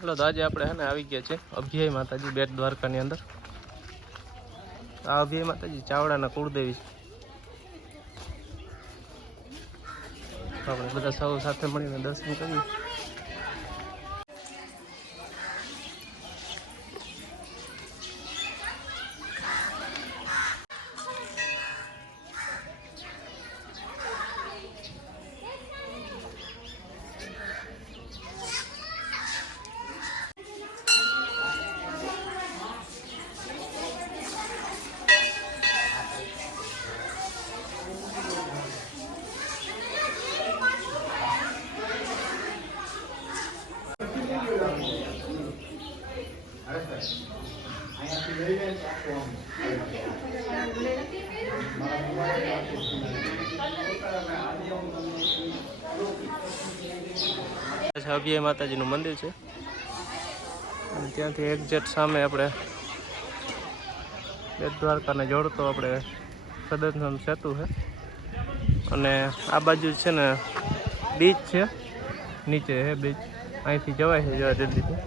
चलो तो आज આપણે હે ને આવી ગયા છે અભિયાય માતાજી બેટ દ્વારકાની અંદર। આ અભિયાય માતાજી ચાવડાના કુળદેવી છે। આપણે બધા સૌ સાથે મળીને દર્શન કરીએ। અભિયાય માતાજીનું મંદિર છે અને ત્યાંથી એક્ઝેક્ટ સામે આપણે બેટ દ્વારકાને જોડતો આપણે સદન સેતુ છે અને આ બાજુ છે ને બીચ છે, નીચે છે બીચ, અહીંથી જવાય છે જવા જલ્દીથી।